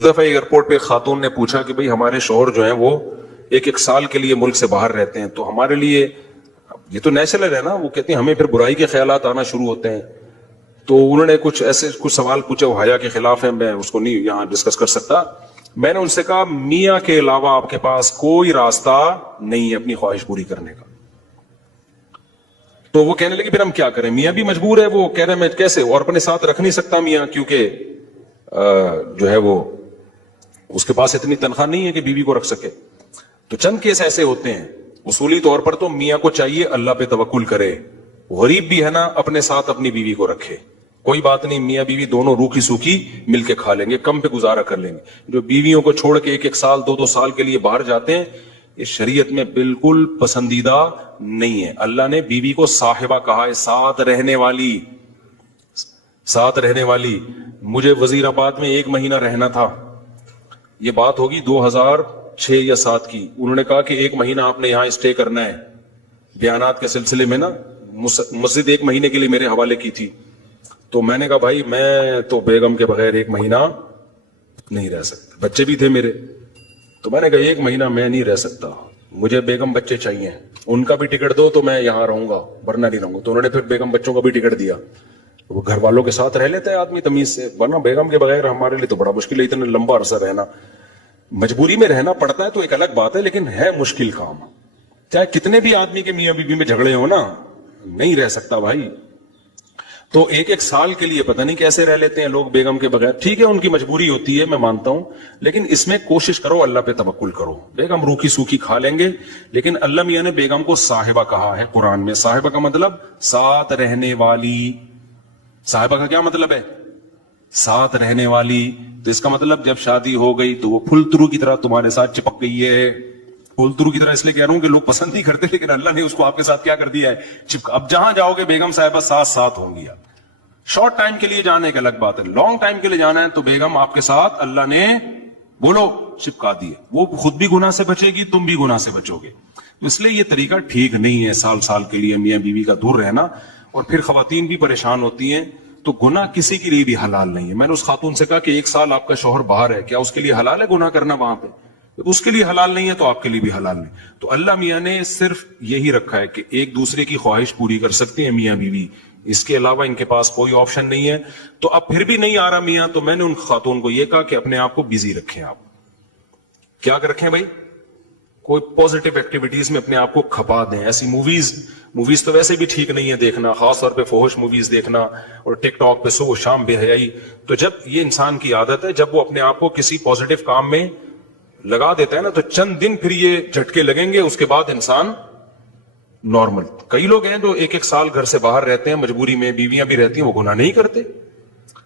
دفعہ ایئرپورٹ پہ خاتون نے پوچھا کہ بھئی ہمارے شوہر جو ہیں وہ ایک سال کے لیے ملک سے باہر رہتے ہیں، تو ہمارے لیے یہ تو نیچرل ہے نا، وہ کہتے ہیں ہمیں پھر برائی کے خیالات آنا شروع ہوتے ہیں. تو انہوں نے کچھ سوال پوچھا، وہ حیا کے خلاف ہے، میں اس کو نہیں یہاں ڈسکس کر سکتا. میں نے ان سے کہا میاں کے علاوہ آپ کے پاس کوئی راستہ نہیں ہے اپنی خواہش پوری کرنے کا. تو وہ کہنے لگے پھر ہم کیا کریں، میاں بھی مجبور ہے. وہ کہہ رہے میں کیسے، اور اپنے ساتھ رکھ نہیں سکتا میاں، کیونکہ جو ہے وہ اس کے پاس اتنی تنخواہ نہیں ہے کہ بیوی کو رکھ سکے. تو چند کیس ایسے ہوتے ہیں. اصولی طور پر تو میاں کو چاہیے اللہ پہ توکل کرے، غریب بھی ہے نا اپنے ساتھ اپنی بیوی کو رکھے. کوئی بات نہیں، میاں بیوی دونوں روکھی سوکھی مل کے کھا لیں گے، کم پہ گزارا کر لیں گے. جو بیویوں کو چھوڑ کے ایک سال دو سال کے لیے باہر جاتے ہیں، یہ شریعت میں بالکل پسندیدہ نہیں ہے. اللہ نے بیوی کو صاحبہ کہا ہے، ساتھ رہنے والی. ساتھ رہنے والی. مجھے وزیر آباد میں 1 مہینہ رہنا تھا، یہ بات ہوگی 2006 یا 2007 کی. انہوں نے کہا کہ 1 مہینہ آپ نے یہاں اسٹے کرنا ہے. بیانات کے سلسلے میں نا مسجد 1 مہینے کے لیے میرے حوالے کی تھی. تو میں نے کہا بھائی میں تو بیگم کے بغیر 1 مہینہ نہیں رہ سکتا، بچے بھی تھے میرے. تو میں نے کہا 1 مہینہ میں نہیں رہ سکتا، مجھے بیگم بچے چاہیے، ان کا بھی ٹکٹ دو تو میں یہاں رہوں گا ورنہ نہیں رہوں گا. تو انہوں نے پھر بیگم بچوں کا بھی ٹکٹ دیا. وہ گھر والوں کے ساتھ رہ لیتا ہے آدمی تمیز سے، ورنہ بیگم کے بغیر ہمارے لیے تو بڑا مشکل ہے اتنا لمبا عرصہ رہنا. مجبوری میں رہنا پڑتا ہے تو ایک الگ بات ہے، لیکن ہے مشکل کام. چاہے کتنے بھی آدمی کے میاں بیوی میں جھگڑے ہو نا، نہیں رہ سکتا بھائی. تو 1 سال کے لیے پتہ نہیں کیسے رہ لیتے ہیں لوگ بیگم کے بغیر. ٹھیک ہے ان کی مجبوری ہوتی ہے، میں مانتا ہوں، لیکن اس میں کوشش کرو اللہ پہ توکل کرو. بیگم روکھی سوکھی کھا لیں گے، لیکن اللہ میاں نے بیگم کو صاحبہ کہا ہے قرآن میں. صاحبہ کا مطلب ساتھ رہنے والی. صاحبہ کا کیا مطلب ہے؟ ساتھ رہنے والی. تو اس کا مطلب جب شادی ہو گئی تو وہ پھلترو کی طرح تمہارے ساتھ چپک گئی ہے. پھلترو کی طرح اس لیے کہہ رہا ہوں کہ لوگ پسند نہیں کرتے، لیکن اللہ نے اس کو آپ کے ساتھ کیا کر دیا ہے، چپکا. اب جہاں جاؤ گے بیگم صاحبہ ساتھ ہوں گی. شارٹ ٹائم کے لیے جانے کا الگ بات ہے، لانگ ٹائم کے لیے جانا ہے تو بیگم آپ کے ساتھ اللہ نے بولو چپکا دی ہے. وہ خود بھی گناہ سے بچے گی، تم بھی گناہ سے بچو گے. اس لیے یہ طریقہ ٹھیک نہیں ہے سال کے لیے میاں بیوی کا دور رہنا. اور پھر خواتین بھی پریشان ہوتی ہیں. تو گناہ کسی کے لیے بھی حلال نہیں ہے. میں نے اس خاتون سے کہا کہ 1 سال آپ کا شوہر باہر ہے، کیا اس کے لیے حلال ہے گناہ کرنا وہاں پہ؟ اس کے لیے حلال نہیں ہے تو آپ کے لیے بھی حلال نہیں. تو اللہ میاں نے صرف یہی رکھا ہے کہ ایک دوسرے کی خواہش پوری کر سکتے ہیں میاں بیوی، اس کے علاوہ ان کے پاس کوئی آپشن نہیں ہے. تو اب پھر بھی نہیں آ رہا میاں، تو میں نے ان خاتون کو یہ کہا کہ اپنے آپ کو بزی رکھیں. آپ کیا کر رکھیں بھائی؟ کوئی پوزیٹیو ایکٹیویٹیز میں اپنے آپ کو کھپا دیں. ایسی موویز تو ویسے بھی ٹھیک نہیں ہے دیکھنا، خاص طور پہ فحش موویز دیکھنا، اور ٹک ٹاک پہ صبح شام بے حیائی. تو جب یہ انسان کی عادت ہے، جب وہ اپنے آپ کو کسی پوزیٹیو کام میں لگا دیتا ہے نا، تو چند دن پھر یہ جھٹکے لگیں گے، اس کے بعد انسان نارمل. کئی لوگ ہیں جو 1 سال گھر سے باہر رہتے ہیں مجبوری میں، بیویاں بھی رہتی ہیں، وہ گناہ نہیں کرتے.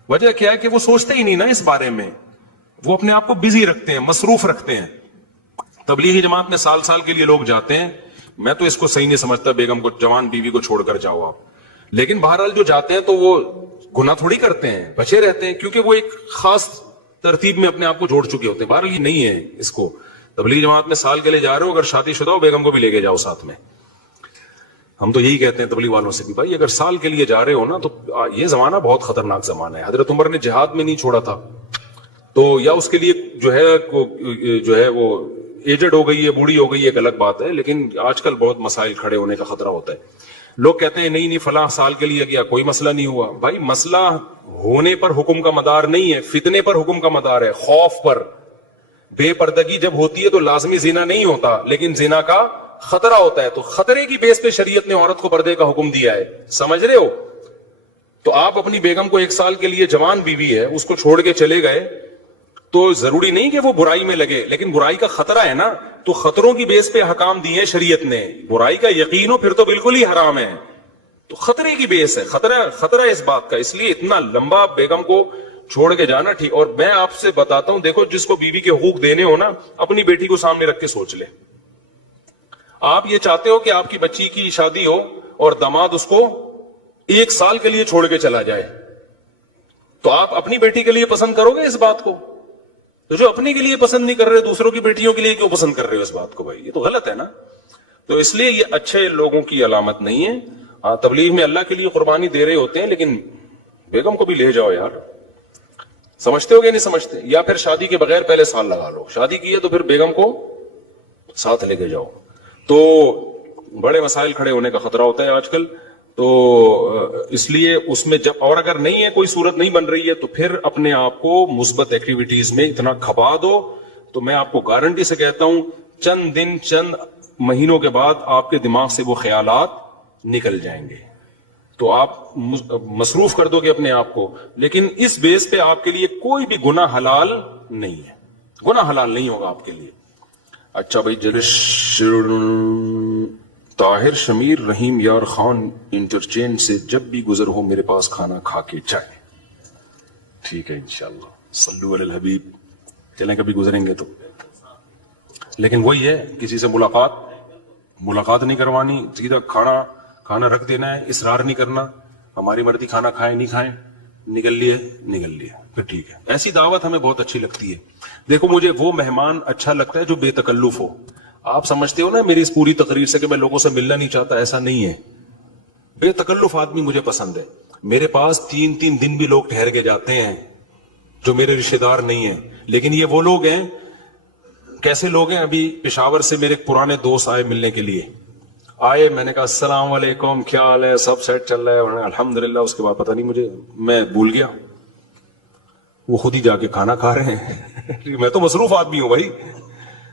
وجہ کیا ہے کہ وہ سوچتے ہی نہیں نا اس بارے میں، وہ اپنے آپ کو بزی رکھتے ہیں، مصروف رکھتے ہیں. تبلیغی جماعت میں سال کے لیے لوگ جاتے ہیں. میں تو اس کو صحیح نہیں سمجھتا، بیگم کو، جوان بیوی کو چھوڑ کر جاؤ آپ. لیکن بہرحال جو جاتے ہیں تو وہ گناہ تھوڑی کرتے ہیں، بچے رہتے ہیں، کیونکہ وہ ایک خاص ترتیب میں اپنے آپ کو جوڑ چکے ہوتے ہیں. بہرحال یہ نہیں ہے اس کو. تبلیغی جماعت میں سال کے لیے جا رہے ہو، اگر شادی شدہ ہو بیگم کو بھی لے کے جاؤ ساتھ میں. ہم تو یہی کہتے ہیں تبلیغ والوں سے بھی، بھائی اگر سال کے لیے جا رہے ہو نا، تو یہ زمانہ بہت خطرناک زمانہ ہے. حضرت عمر نے جہاد میں نہیں چھوڑا تھا، تو یا اس کے لیے جو ہے وہ ایجڈ ہو گئی ہے، بوڑھی ہو گئی ہے، ایک الگ بات ہے. لیکن آج کل بہت مسائل کھڑے ہونے کا خطرہ ہوتا ہے. لوگ کہتے ہیں نہیں فلاں سال کے لیے گیا کوئی مسئلہ نہیں ہوا. بھائی مسئلہ ہونے پر حکم کا مدار نہیں ہے، فتنے پر حکم کا مدار ہے، خوف پر. بے پردگی جب ہوتی ہے تو لازمی زنا نہیں ہوتا، لیکن زنا کا خطرہ ہوتا ہے. تو خطرے کی بیس پہ شریعت نے عورت کو پردے کا حکم دیا ہے. سمجھ رہے ہو؟ تو آپ اپنی بیگم کو 1 سال کے لیے، جوان بیوی ہے، اس کو چھوڑ کے چلے گئے، تو ضروری نہیں کہ وہ برائی میں لگے، لیکن برائی کا خطرہ ہے نا. تو خطروں کی بیس پہ حکام دیے شریعت نے. برائی کا یقین ہو پھر تو بالکل ہی حرام ہے. تو خطرے کی بیس ہے، خطرہ اس بات کا. اس لیے اتنا لمبا بیگم کو چھوڑ کے جانا ٹھیک. اور میں آپ سے بتاتا ہوں، دیکھو جس کو بیوی کے حقوق دینے ہو نا، اپنی بیٹی کو سامنے رکھ کے سوچ لے. آپ یہ چاہتے ہو کہ آپ کی بچی کی شادی ہو اور داماد اس کو 1 سال کے لیے چھوڑ کے چلا جائے، تو آپ اپنی بیٹی کے لیے پسند کرو گے اس بات کو؟ تو جو اپنے کے لیے پسند نہیں کر رہے، دوسروں کی بیٹیوں کے لیے کیوں پسند کر رہے ہو اس بات کو؟ بھائی یہ تو غلط ہے نا. تو اس لیے یہ اچھے لوگوں کی علامت نہیں ہے. تبلیغ میں اللہ کے لیے قربانی دے رہے ہوتے ہیں، لیکن بیگم کو بھی لے جاؤ یار. سمجھتے ہو کہ نہیں سمجھتے؟ یا پھر شادی کے بغیر پہلے سال لگا لو، شادی کی ہے تو پھر بیگم کو ساتھ لے کے جاؤ. تو بڑے مسائل کھڑے ہونے کا خطرہ ہوتا ہے آج کل. تو اس لیے اس میں جب، اور اگر نہیں ہے، کوئی صورت نہیں بن رہی ہے، تو پھر اپنے آپ کو مثبت ایکٹیویٹیز میں اتنا کھپا دو. تو میں آپ کو گارنٹی سے کہتا ہوں چند دن، چند مہینوں کے بعد آپ کے دماغ سے وہ خیالات نکل جائیں گے. تو آپ مصروف کر دو گے اپنے آپ کو. لیکن اس بیس پہ آپ کے لیے کوئی بھی گناہ حلال نہیں ہے، گناہ حلال نہیں ہوگا آپ کے لیے. اچھا بھائی، طاہر شمیر رحیم یار خان انٹرچینج سے جب بھی گزر ہو میرے پاس کھانا کھا کے جائیں. ٹھیک ہے انشاءاللہ، صلو علی الحبیب. چلیں کبھی گزریں گے تو. لیکن وہی ہے، کسی سے ملاقات نہیں کروانی، سیدھا کھانا رکھ دینا ہے، اصرار نہیں کرنا. ہماری مرضی، کھانا کھائیں نہیں کھائیں، نکل لیے پھر ٹھیک ہے. ایسی دعوت ہمیں بہت اچھی لگتی ہے. دیکھو، مجھے وہ مہمان اچھا لگتا ہے جو بے تکلف ہو. آپ سمجھتے ہو نا میری اس پوری تقریر سے کہ میں لوگوں سے ملنا نہیں چاہتا، ایسا نہیں ہے. بے تکلف آدمی مجھے پسند ہے. میرے پاس 3 دن بھی لوگ ٹھہر کے جاتے ہیں جو میرے رشتہ دار نہیں ہیں، لیکن یہ وہ لوگ ہیں. کیسے لوگ ہیں؟ ابھی پشاور سے میرے پرانے دوست آئے ملنے کے لیے. آئے، میں نے کہا السلام علیکم، کیا حال ہے، سب سیٹ چل رہا ہے؟ انہوں نے الحمدللہ. اس کے بعد پتہ نہیں میں بھول گیا. وہ خود ہی جا کے کھانا کھا رہے ہیں. میں تو مصروف آدمی ہوں بھائی،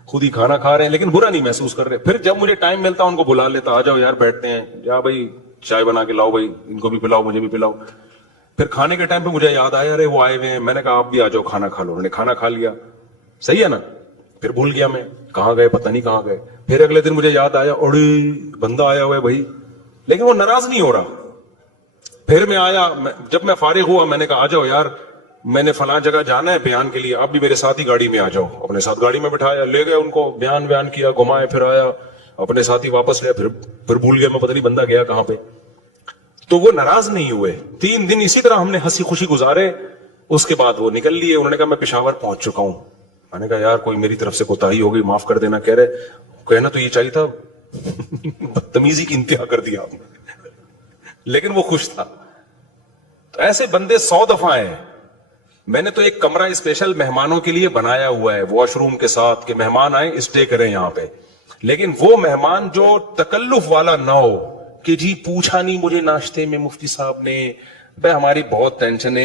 خود ہی کھانا کھا رہے ہیں، لیکن برا نہیں محسوس کر رہے. پھر جب مجھے ٹائم ملتا ان کو بلا لیتا، آ جاؤ یار بیٹھتے ہیں، یا بھائی چائے بنا کے لاؤ، بھائی ان کو بھی پلاؤ مجھے بھی پلاؤ. پھر کھانے کے ٹائم پہ مجھے یاد آیا، ارے وہ آئے ہوئے ہیں. میں نے کہا آپ بھی آ جاؤ کھانا کھا لو. انہوں نے کھانا کھا لیا. صحیح ہے نا؟ پھر بھول گیا میں کہاں گئے، پتہ نہیں کہاں گئے. پھر اگلے دن مجھے یاد آیا، اوڑی بندہ آیا ہوا ہے بھائی، لیکن وہ ناراض نہیں ہو رہا. پھر میں آیا، جب میں فارغ ہوا میں نے کہا آ جاؤ یار، میں نے فلاں جگہ جانا ہے بیان کے لیے، آپ بھی میرے ساتھ ہی گاڑی میں آ جاؤ. اپنے ساتھ گاڑی میں بٹھایا، لے گئے ان کو، بیان کیا، گھمائے، پھر آیا اپنے ساتھ ہی واپس گیا. پھر بھول گیا میں، پتہ نہیں بندہ گیا کہاں پہ. تو وہ ناراض نہیں ہوئے. 3 دن اسی طرح ہم نے ہنسی خوشی گزارے. اس کے بعد وہ نکل لیے. انہوں نے کہا میں پشاور پہنچ چکا ہوں. میں نے کہا یار کوئی میری طرف سے کوتاہی ہو گئی، معاف کر دینا. کہہ رہے کہنا تو یہ چاہیے تھا، بدتمیزی کی انتہا کر دیا آپ نے. لیکن وہ خوش تھا. تو ایسے بندے 100 دفعہ ہیں. میں نے تو ایک کمرہ اسپیشل مہمانوں کے لیے بنایا ہوا ہے، واش روم کے ساتھ، کہ مہمان آئیں اسٹے کریں یہاں پہ. لیکن وہ مہمان جو تکلف والا نہ ہو کہ جی پوچھا نہیں مجھے ناشتے میں مفتی صاحب نے، بھائی ہماری بہت ٹینشن ہے.